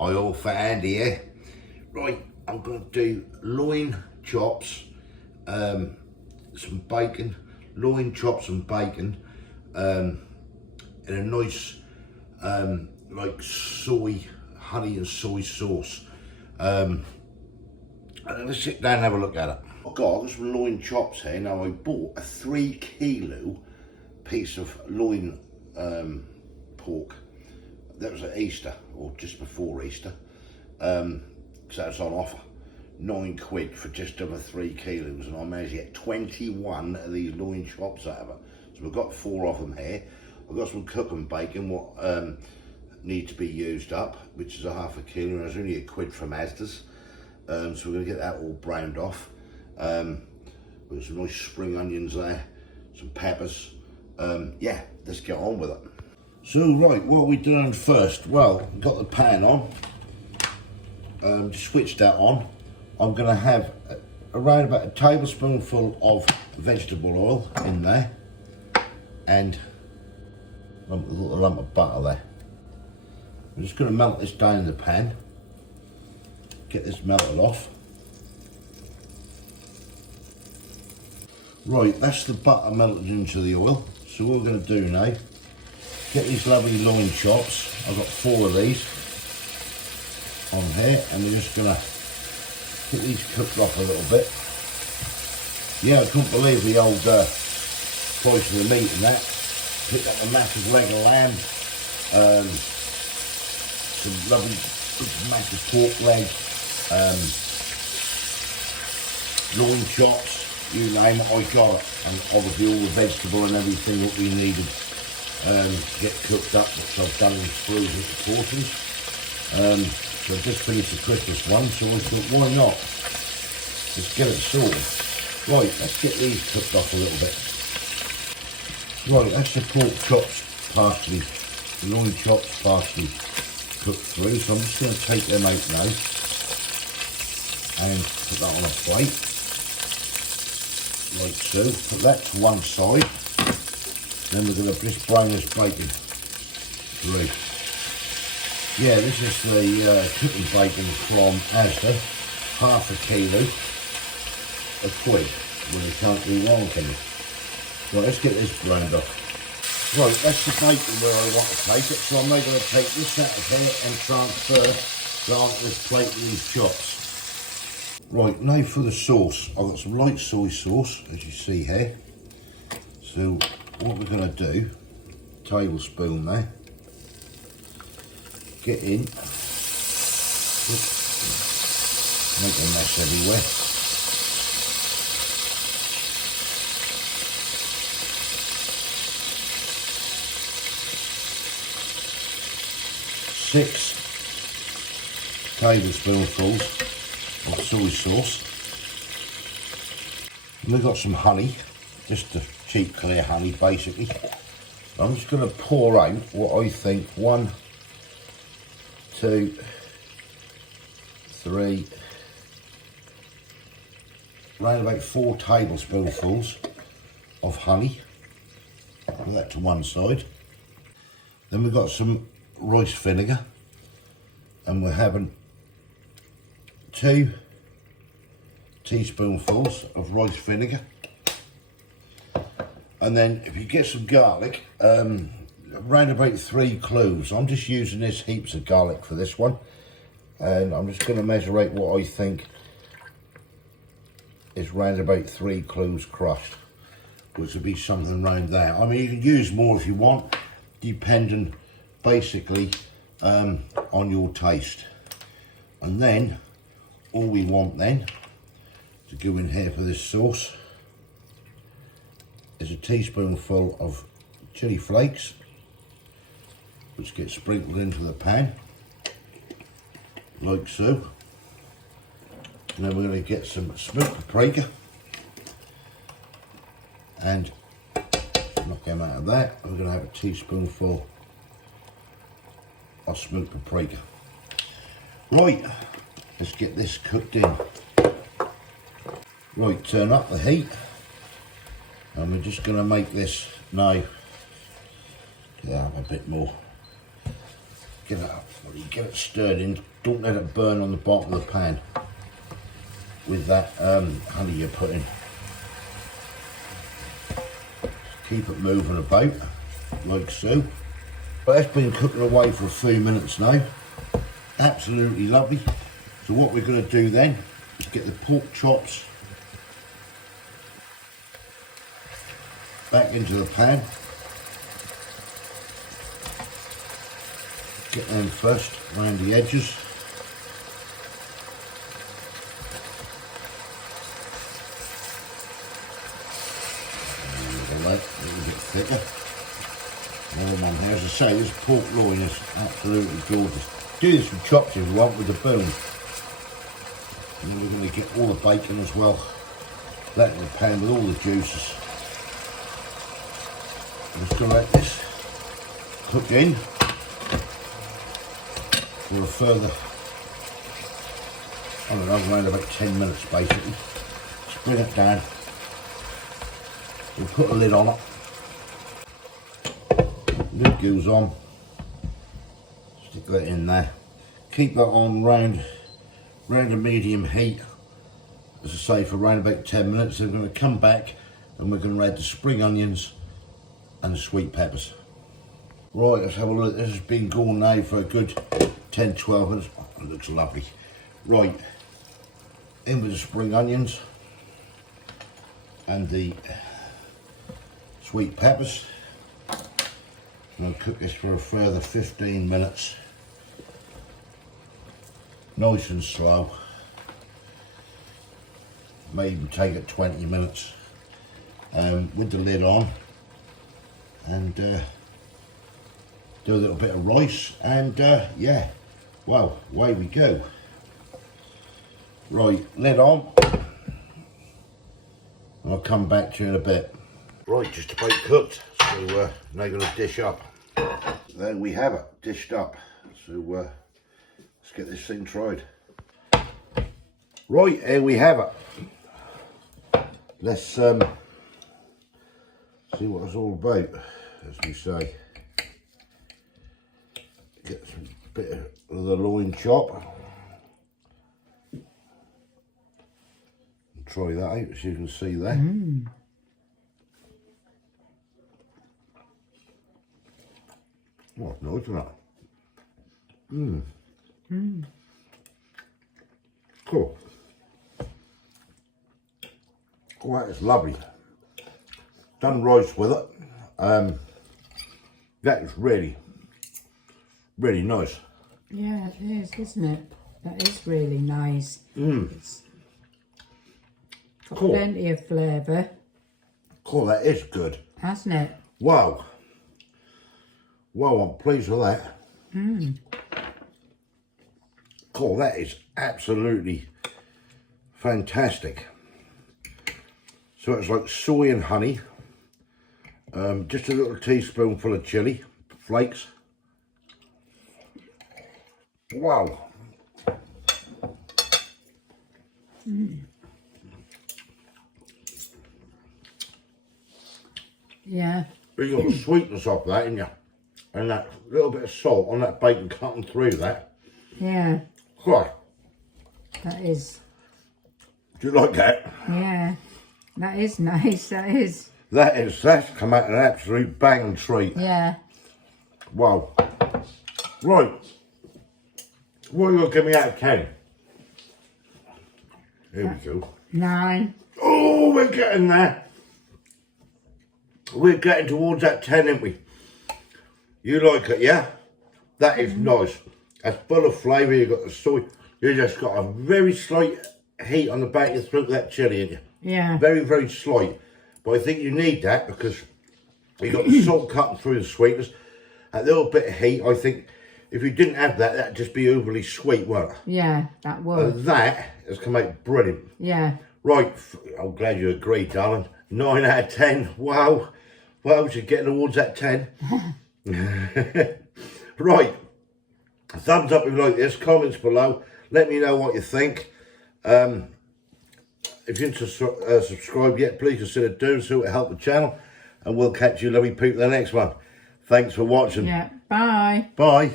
oil for Andy here. Right, I'm going to do loin chops, some bacon, loin chops and bacon, in a nice like honey and soy sauce. Let's sit down and have a look at it. I've got some loin chops here. Now I bought a 3 kilo piece of loin pork. That was at Easter, or just before Easter, so that's on offer. £9 for just over 3 kilos, and I managed to get 21 of these loin chops out of it. So we've got 4 of them here. I've got some cooking bacon, what need to be used up, which is a ½ kilo, and it's only £1 from Asda's. So we're going to get that all browned off. With some nice spring onions there, some peppers. Yeah, let's get on with it. So right, what are we doing first? Well, we've got the pan on. Switch that on. I'm going to have around about a tablespoonful of vegetable oil in there, and a little lump of butter there. I'm just going to melt this down in the pan. Get this melted off. Right, that's the butter melted into the oil. So what we're going to do now, get these lovely loin chops. I've got 4 of these on here, and we're just going to get these cooked off a little bit. Yeah, I couldn't believe the old price of the meat and that. Picked up a massive leg of lamb, some lovely massive pork leg, loin chops, you name it, I got it. And obviously all the vegetable and everything that we needed to get cooked up, which I've done in screws into portions. So I've just finished the Christmas one, so I thought, why not? Let's get it sorted. Right, let's get these cooked off a little bit. Right, that's the pork chops partially, the loin chops partially cooked through, so I'm just going to take them out now and put that on a plate, like so. Put that to one side, then we're going to just brown this bacon through. Yeah, this is the cooking bacon from Asda, ½ kilo, £1. Well, you can't do wrong, can you? Right, let's get this browned off. Right, that's the bacon where I want to take it, so I'm now going to take this out of here and transfer that onto this plate with these chops. Right, now for the sauce. I've got some light soy sauce, as you see here. So what we're going to do, tablespoon there, get in, make a mess everywhere. Six tablespoonfuls of soy sauce. And we've got some honey, just the cheap clear honey basically. I'm just going to pour out what I think 1, 2, 3, around about 4 tablespoonfuls of honey. Put that to one side. Then we've got some rice vinegar, and we're having 2 teaspoonfuls of rice vinegar. And then if you get some garlic, around about 3 cloves. I'm just using this heaps of garlic for this one, and I'm just going to measure out what I think is round about 3 cloves crushed, which would be something around there. I mean, you can use more if you want, depending basically on your taste. And then all we want then to go in here for this sauce is a teaspoonful of chili flakes, which gets sprinkled into the pan like so. And then we're going to get some smoked paprika and knock them out of that. We're going to have a teaspoonful of smoked paprika. Right, let's get this cooked in. Right, turn up the heat, and we're just going to make this now. Get out a bit more. Get it up, get it stirred in. Don't let it burn on the bottom of the pan with that honey you're putting. Just keep it moving about, like so. But it's been cooking away for a few minutes now. Absolutely lovely. So what we're going to do then is get the pork chops back into the pan. Get them first around the edges. A little bit thicker. As I say, this pork loin is absolutely gorgeous. Do this with chops if you want, with the bone. And then we're going to get all the bacon as well. That in the pan with all the juices. I'm just going to let this cook in for a further, I don't know, around about 10 minutes basically. Just bring it down. We'll put a lid on it. Lid goes on. Stick that in there. Keep that on round a medium heat, as I say, for around about 10 minutes. Then we're going to come back and we're going to add the spring onions and the sweet peppers. Right, let's have a look. This has been going now for a good 10-12 minutes. Oh, it looks lovely. Right, in with the spring onions and the sweet peppers. And I'll cook this for a further 15 minutes. Nice and slow. May even take it 20 minutes with the lid on. And do a little bit of rice, and yeah, well, away we go. Right, lid on. I'll come back to you in a bit. Right, just about cooked, so now going to dish up. There we have it, dished up. So let's get this thing tried. Right, here we have it. Let's see what it's all about, as we say. Get some bit of the loin chop. Try that out, as you can see there. Oh, nice, isn't it? Cool. Oh, that is lovely. Done rice with it. That is really nice. Yeah, it is, isn't it? That is really nice. It's got plenty of flavour. Cool, that is good. Hasn't it? Wow. Well, I'm pleased with that. Cool, that is absolutely fantastic. So it's like soy and honey. Just a little teaspoonful of chilli flakes. Wow. Yeah. You got the sweetness off that, ain't you? And that little bit of salt on that bacon cutting through that. Yeah. God. That is. Do you like that? Yeah. That is nice, that is. That's come out an absolute bang treat. Yeah. Wow. Right. What are you going to give me out of 10? Here we go. 9. Oh, we're getting there. We're getting towards that 10, aren't we? You like it, yeah? That is nice. It's full of flavour. You've got the soy. You just got a very slight heat on the back of your throat with that chilli, ain't you? Yeah. Very, very slight. But I think you need that because you got the salt cutting through the sweetness. A little bit of heat. I think if you didn't have that, that'd just be overly sweet, wouldn't it? Yeah, that would. And that has come out brilliant. Yeah. Right, I'm glad you agreed, darling. 9 out of 10. Wow. Well, you're getting towards that 10. Right. Thumbs up if you like this. Comments below. Let me know what you think. If you didn't subscribe yet, please consider doing so to help the channel. And we'll catch you lovely people in the next one. Thanks for watching. Yeah. Bye. Bye.